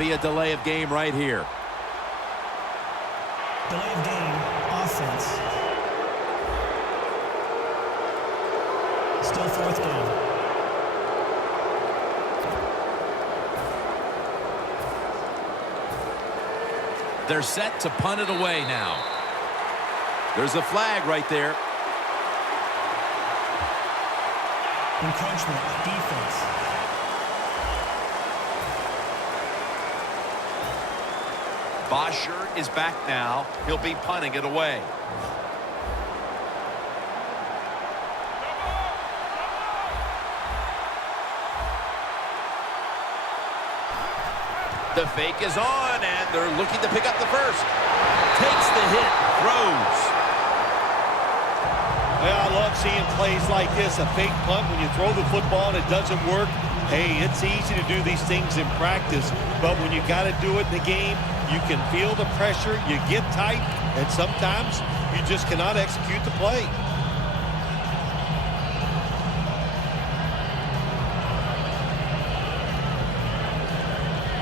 be a delay of game right here. Delay of game, offense. Still fourth down. They're set to punt it away now. There's a flag right there. Encroachment, defense. Bosher is back now. He'll be punting it away. The fake is on, and they're looking to pick up the first. Takes the hit, throws. Well, I love seeing plays like this, a fake punt when you throw the football and it doesn't work. Hey, it's easy to do these things in practice, but when you got to do it in the game, you can feel the pressure, you get tight, and sometimes you just cannot execute the play.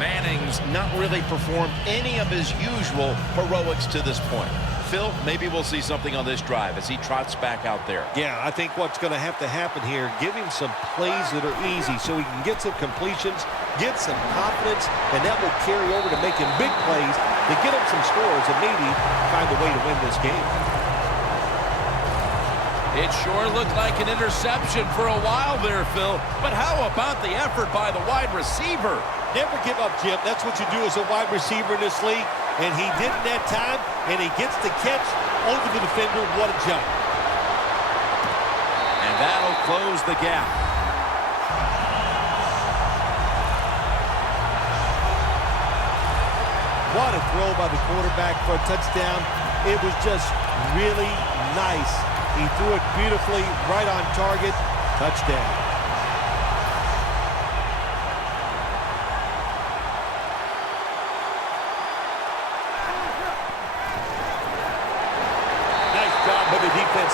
Manning's not really performed any of his usual heroics to this point. Phil, maybe we'll see something on this drive as he trots back out there. Yeah, I think what's going to happen here, give him some plays that are easy so he can get some completions, get some confidence, and that will carry over to making big plays to get him some scores and maybe find a way to win this game. It sure looked like an interception for a while there, Phil. But how about the effort by the wide receiver? Never give up, Jim. That's what you do as a wide receiver in this league. And he didn't that time, and he gets the catch over the defender. What a jump. And that'll close the gap. What a throw by the quarterback for a touchdown. It was just really nice. He threw it beautifully, right on target. Touchdown.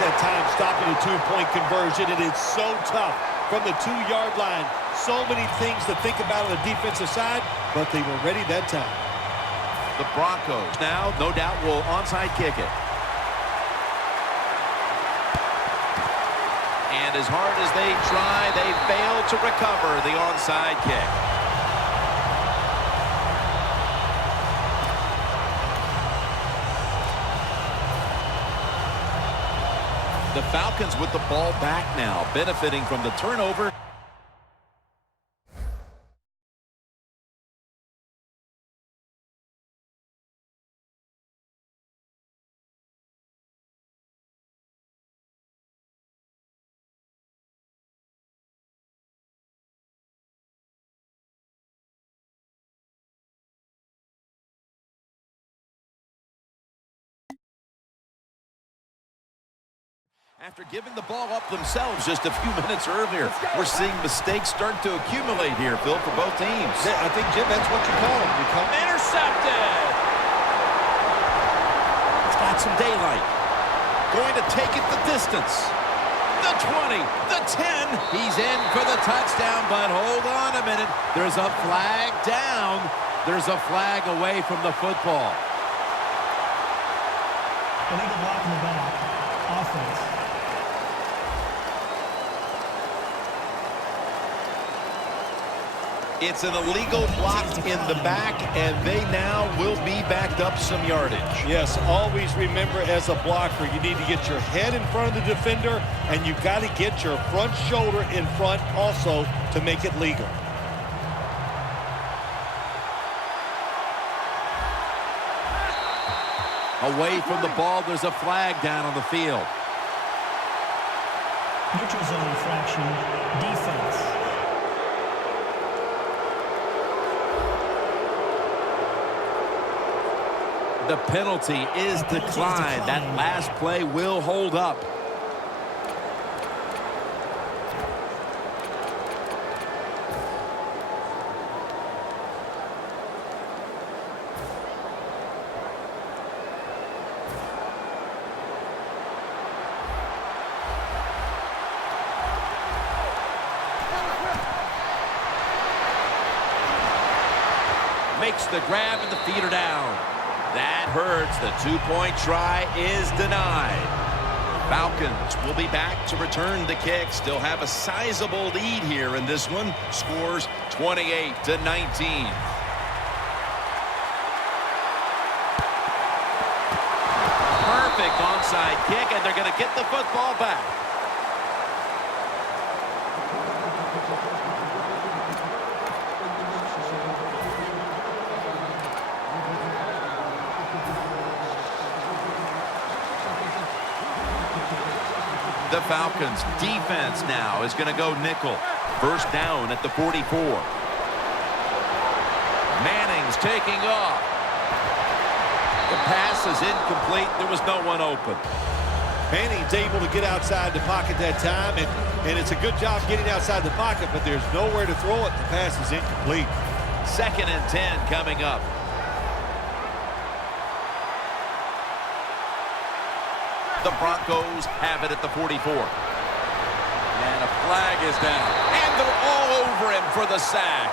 At times stopping a two-point conversion. It is so tough from the 2-yard line. So many things to think about on the defensive side, but they were ready that time. The Broncos now, no doubt, will onside kick it. And as hard as they try, they fail to recover the onside kick. The Falcons with the ball back now, benefiting from the turnover. After giving the ball up themselves just a few minutes earlier, we're seeing mistakes start to accumulate here, Phil, for both teams. Yeah, I think, Jim, that's what you call them. Intercepted! It's got some daylight. Going to take it the distance. The 20, the 10. He's in for the touchdown, but hold on a minute. There's a flag down. There's a flag away from the football. Illegal block in the back. Offense. It's an illegal block in the back, and they now will be backed up some yardage. Yes, always remember as a blocker, you need to get your head in front of the defender, and you've got to get your front shoulder in front also to make it legal. Away from the ball, there's a flag down on the field. Neutral zone infraction, defense. The penalty is declined. That last play will hold up. makes the grab and the feet are down. That hurts. The two-point try is denied. Falcons will be back to return the kick. Still have a sizable lead here in this one. Scores 28-19. Perfect onside kick, and they're going to get the football back. The Falcons defense now is going to go nickel. First down at the 44. Manning's taking off. The pass is incomplete. There was no one open. Manning's able to get outside the pocket that time, and it's a good job getting outside the pocket, but there's nowhere to throw it. The pass is incomplete. 2nd and 10 coming up. The Broncos have it at the 44. And a flag is down. And they're all over him for the sack.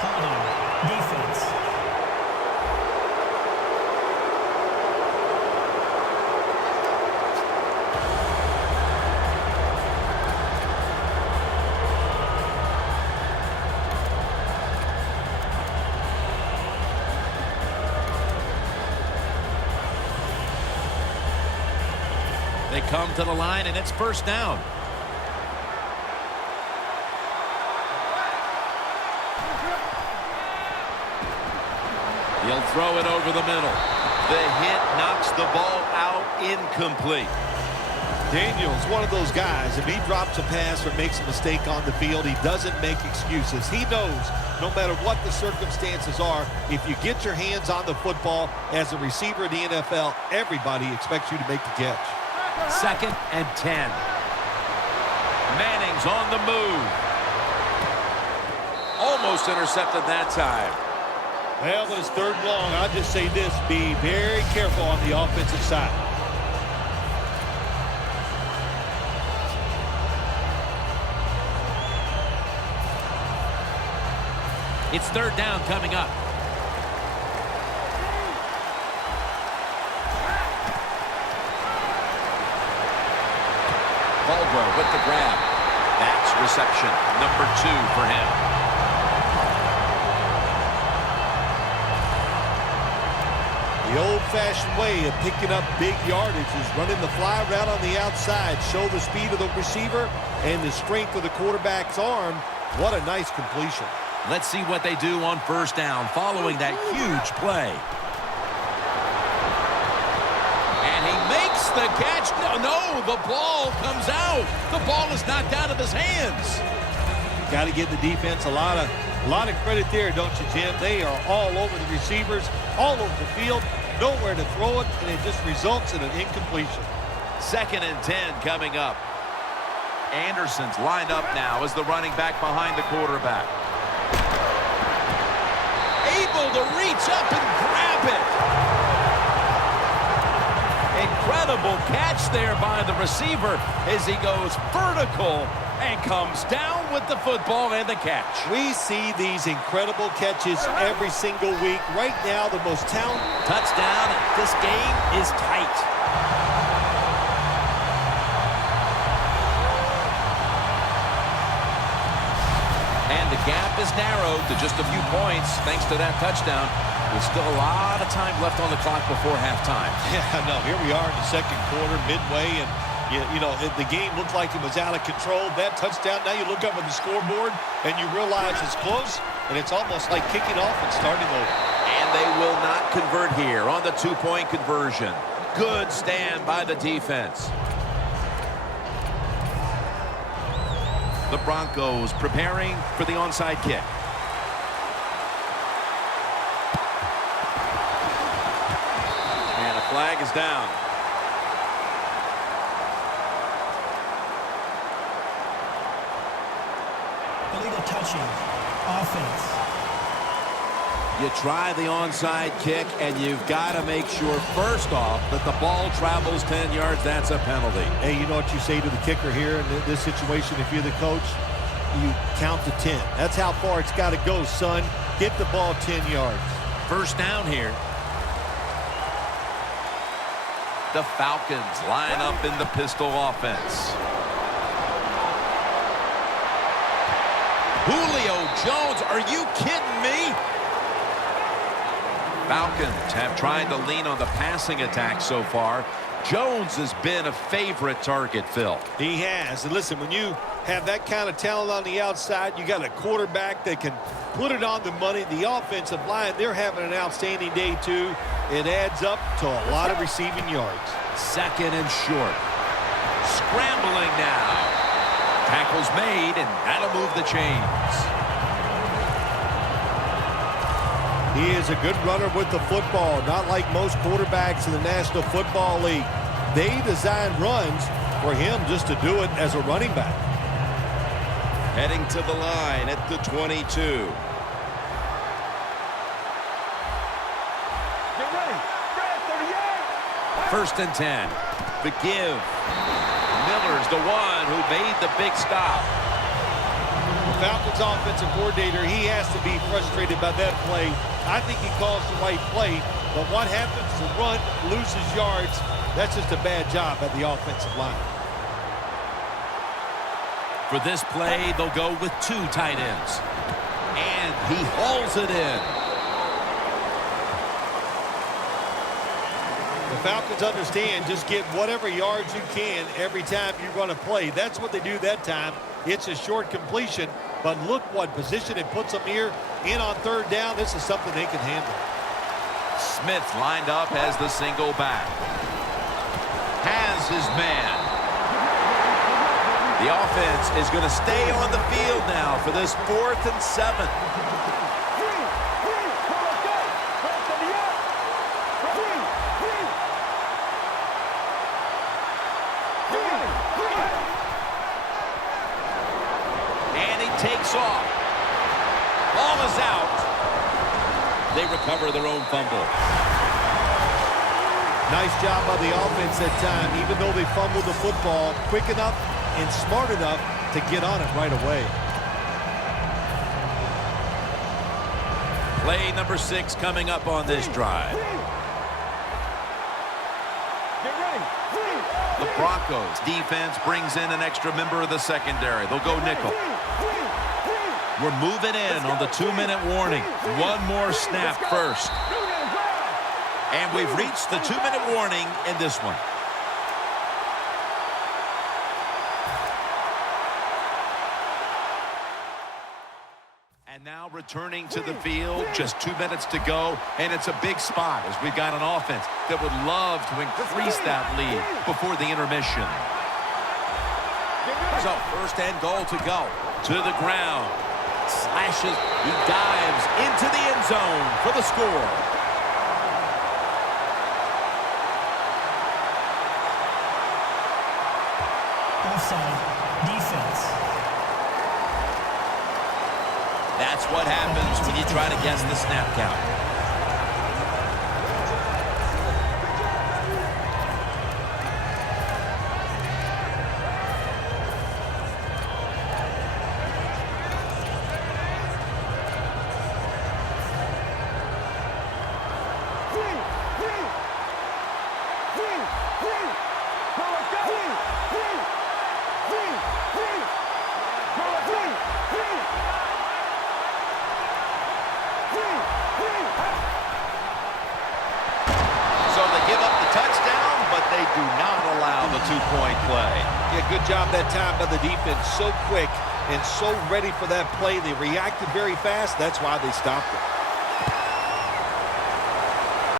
Holding. Defense. They come to the line, and it's first down. He'll throw it over the middle. The hit knocks the ball out, incomplete. Daniel's one of those guys. If he drops a pass or makes a mistake on the field, he doesn't make excuses. He knows no matter what the circumstances are, if you get your hands on the football as a receiver in the NFL, everybody expects you to make the catch. 2nd and 10. Manning's on the move. Almost intercepted that time. Well, when it's 3rd and long, I'll just say this. Be very careful on the offensive side. It's 3rd down coming up. Caldwell with the grab. That's reception number 2 for him. The old-fashioned way of picking up big yardage is running the fly route on the outside. Show the speed of the receiver and the strength of the quarterback's arm. What a nice completion. Let's see what they do on first down following that huge play. And he makes the catch. No, the ball comes out. The ball is knocked out of his hands. Got to give the defense a lot of credit there, don't you, Jim? They are all over the receivers, all over the field, nowhere to throw it, and it just results in an incompletion. 2nd and 10 coming up. Anderson's lined up now as the running back behind the quarterback. Able to reach up and grab it. Incredible catch there by the receiver as he goes vertical and comes down with the football and the catch. We see these incredible catches every single week. Right now, the most talented touchdown. This game is tight. And the gap is narrowed to just a few points thanks to that touchdown. There's still a lot of time left on the clock before halftime. Yeah, no, here we are in the 2nd quarter, midway, and you know, the game looked like it was out of control. That touchdown, now you look up at the scoreboard and you realize it's close, and it's almost like kicking off and starting over. And they will not convert here on the 2-point conversion. Good stand by the defense. The Broncos preparing for the onside kick. And a flag is down. Illegal touching. Offense. You try the onside kick, and you've got to make sure, first off, that the ball travels 10 yards. That's a penalty. Hey, you know what you say to the kicker here in this situation if you're the coach? You count to 10. That's how far it's got to go, son. Get the ball 10 yards. First down here. The Falcons line up in the pistol offense. Julio Jones, are you kidding me? Falcons have tried to lean on the passing attack so far. Jones has been a favorite target, Phil. He has. And listen, when you have that kind of talent on the outside, you got a quarterback that can put it on the money. The offensive line, they're having an outstanding day, too. It adds up to a lot of receiving yards. Second and short. Scrambling now. Tackle's made, and that'll move the chains. He is a good runner with the football, not like most quarterbacks in the National Football League. They design runs for him just to do it as a running back. Heading to the line at the 22. Get ready. Red 38. First and 10. The give. Miller's the one who made the big stop. The Falcons offensive coordinator, he has to be frustrated by that play. I think he calls the right play, but what happens? The run loses yards. That's just a bad job at the offensive line. For this play, they'll go with two tight ends. And he hauls it in. The Falcons understand just get whatever yards you can every time you're going to play. That's what they do that time. It's a short completion, but look what position it puts them here in on third down. This is something they can handle. Smith lined up as the single back. Has his man. The offense is going to stay on the field now for this 4th and 7. Takes off. Ball is out. They recover their own fumble. Nice job by the offense that time. Even though they fumbled the football, quick enough and smart enough to get on it right away. Play number 6 coming up on this drive. The Broncos defense brings in an extra member of the secondary. They'll go nickel. We're moving in on the 2-minute warning. One more snap first. And we've reached the 2-minute warning in this one. And now returning to the field, just 2 minutes to go, and it's a big spot as we've got an offense that would love to increase that lead before the intermission. So first and goal to go. To the ground. Slashes, he dives into the end zone for the score. Offside. Defense. That's what happens when you try to guess the snap count. Do not allow the two-point play. Yeah, good job that time by the defense. So quick and so ready for that play. They reacted very fast. That's why they stopped it.